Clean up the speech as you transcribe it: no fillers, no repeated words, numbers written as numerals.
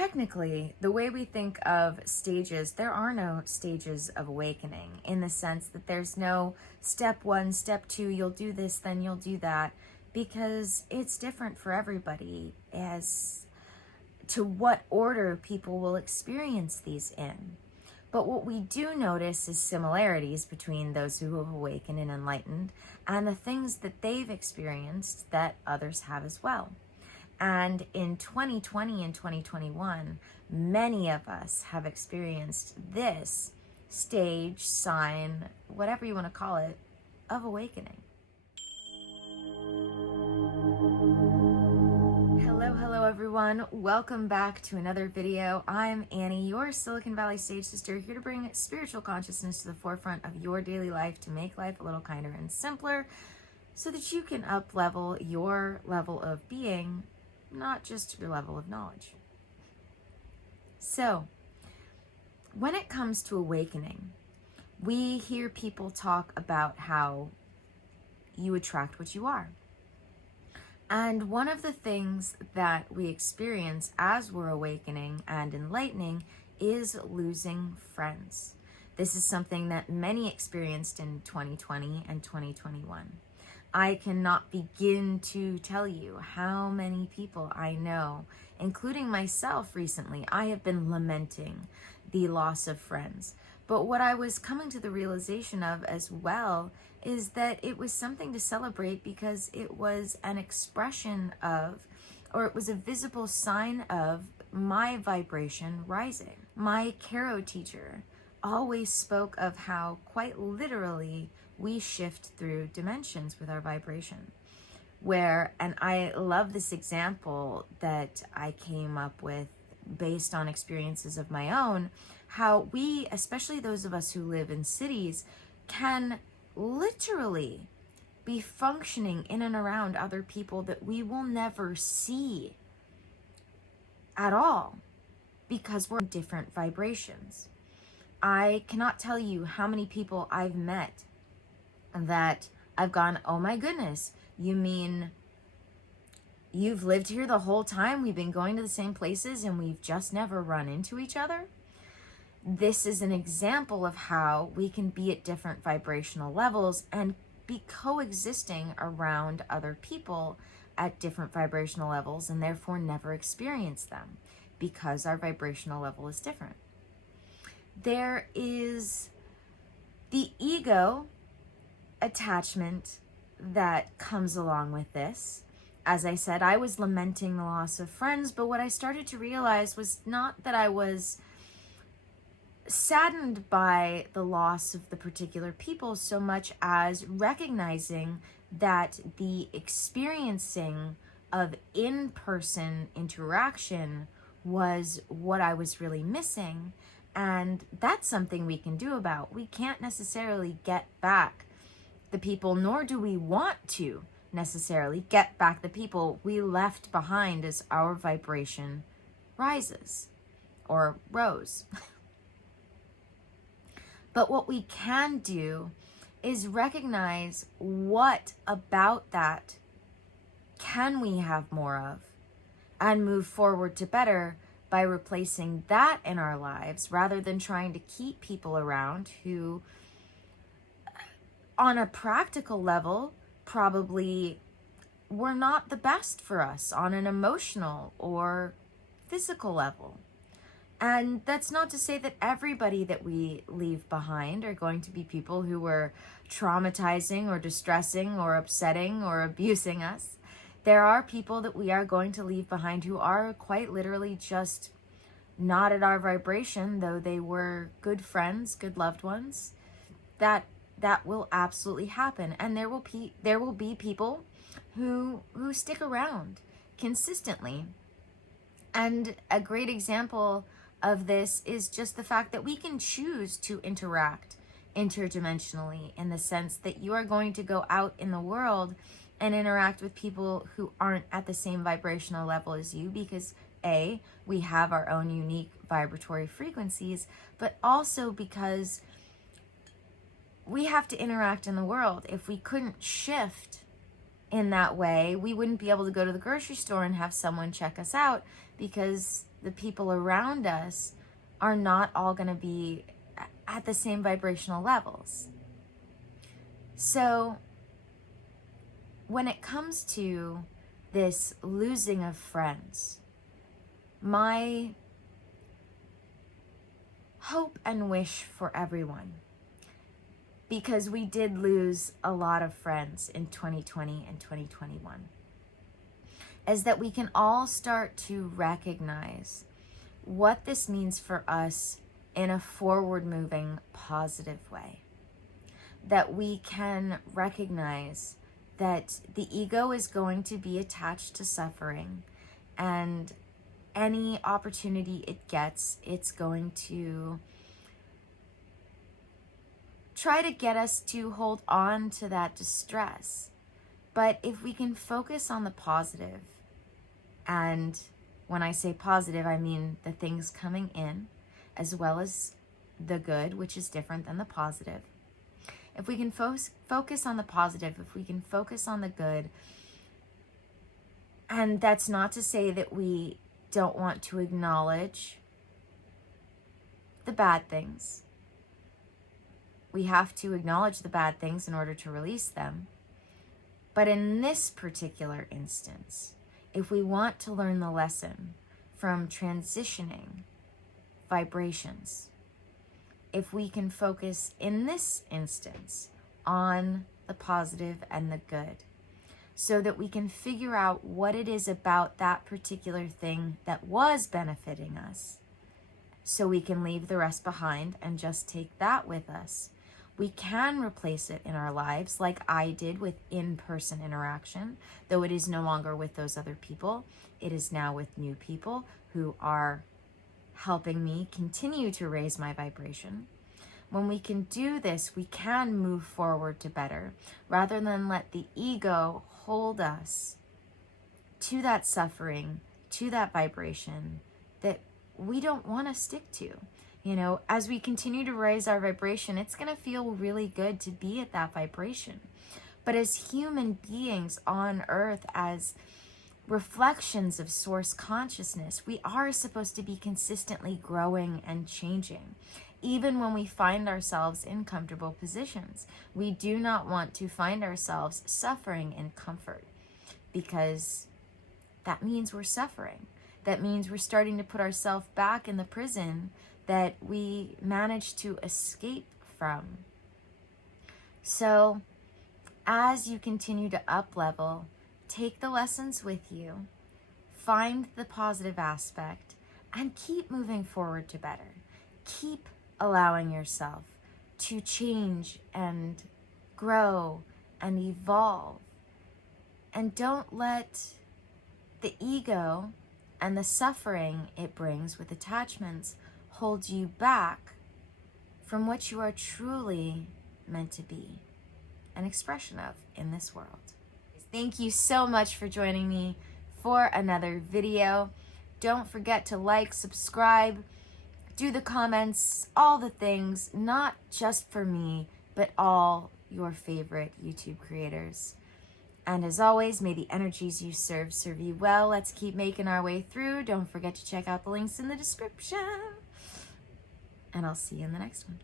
technically, the way we think of stages, there are no stages of awakening, in the sense that there's no step 1, step 2, you'll do this, then you'll do that, because it's different for everybody as to what order people will experience these in. But what we do notice is similarities between those who have awakened and enlightened and the things that they've experienced that others have as well. And in 2020 and 2021, many of us have experienced this stage, sign, whatever you want to call it, of awakening. Hello everyone. Welcome back to another video. I'm Annie, your Silicon Valley Sage Sister, here to bring spiritual consciousness to the forefront of your daily life to make life a little kinder and simpler so that you can up-level your level of being, not just your level of knowledge. So, when it comes to awakening, we hear people talk about how you attract what you are. And one of the things that we experience as we're awakening and enlightening is losing friends. This is something that many experienced in 2020 and 2021. I cannot begin to tell you how many people I know, including myself recently, I have been lamenting the loss of friends. But what I was coming to the realization of as well is that it was something to celebrate because it was an expression of, or it was a visible sign of my vibration rising. My Tarot teacher always spoke of how quite literally we shift through dimensions with our vibration. And I love this example that I came up with based on experiences of my own, how we, especially those of us who live in cities, can literally be functioning in and around other people that we will never see at all because we're in different vibrations. I cannot tell you how many people I've met that I've gone, oh my goodness, you mean you've lived here the whole time? We've been going to the same places and we've just never run into each other? This is an example of how we can be at different vibrational levels and be coexisting around other people at different vibrational levels and therefore never experience them because our vibrational level is different. There is the ego attachment that comes along with this. As I said, I was lamenting the loss of friends, but what I started to realize was not that I was saddened by the loss of the particular people so much as recognizing that the experiencing of in-person interaction was what I was really missing. And that's something we can do about. We can't necessarily get back the people, nor do we want to necessarily get back the people we left behind as our vibration rises or rose. But what we can do is recognize what about that can we have more of and move forward to better by replacing that in our lives rather than trying to keep people around who, on a practical level, probably were not the best for us on an emotional or physical level. And that's not to say that everybody that we leave behind are going to be people who were traumatizing or distressing or upsetting or abusing us. There are people that we are going to leave behind who are quite literally just not at our vibration, though they were good friends, good loved ones. That will absolutely happen. And there will be people who stick around consistently. And a great example of this is just the fact that we can choose to interact interdimensionally, in the sense that you are going to go out in the world and interact with people who aren't at the same vibrational level as you because A, we have our own unique vibratory frequencies, but also because we have to interact in the world. If we couldn't shift in that way, we wouldn't be able to go to the grocery store and have someone check us out because the people around us are not all going to be at the same vibrational levels. So when it comes to this losing of friends, my hope and wish for everyone, because we did lose a lot of friends in 2020 and 2021, is that we can all start to recognize what this means for us in a forward-moving, positive way. That we can recognize that the ego is going to be attached to suffering, and any opportunity it gets, it's going to try to get us to hold on to that distress. But if we can focus on the positive, and when I say positive, I mean the things coming in, as well as the good, which is different than the positive. If we can focus on the positive, if we can focus on the good, and that's not to say that we don't want to acknowledge the bad things. We have to acknowledge the bad things in order to release them. But in this particular instance, if we want to learn the lesson from transitioning vibrations, if we can focus in this instance on the positive and the good, so that we can figure out what it is about that particular thing that was benefiting us, so we can leave the rest behind and just take that with us. We can replace it in our lives, like I did with in-person interaction, though it is no longer with those other people. It is now with new people who are helping me continue to raise my vibration. When we can do this, we can move forward to better, rather than let the ego hold us to that suffering, to that vibration that we don't want to stick to. You know, as we continue to raise our vibration, it's going to feel really good to be at that vibration. But as human beings on earth, as reflections of source consciousness, we are supposed to be consistently growing and changing. Even when we find ourselves in comfortable positions, we do not want to find ourselves suffering in comfort, because that means we're suffering. That means we're starting to put ourselves back in the prison that we managed to escape from. So as you continue to up level, take the lessons with you, find the positive aspect, and keep moving forward to better. Keep allowing yourself to change and grow and evolve. And don't let the ego and the suffering it brings with attachments hold you back from what you are truly meant to be an expression of in this world. Thank you so much for joining me for another video. Don't forget to like, subscribe, do the comments, all the things, not just for me, but all your favorite YouTube creators. And as always, may the energies you serve you well. Let's keep making our way through. Don't forget to check out the links in the description. And I'll see you in the next one.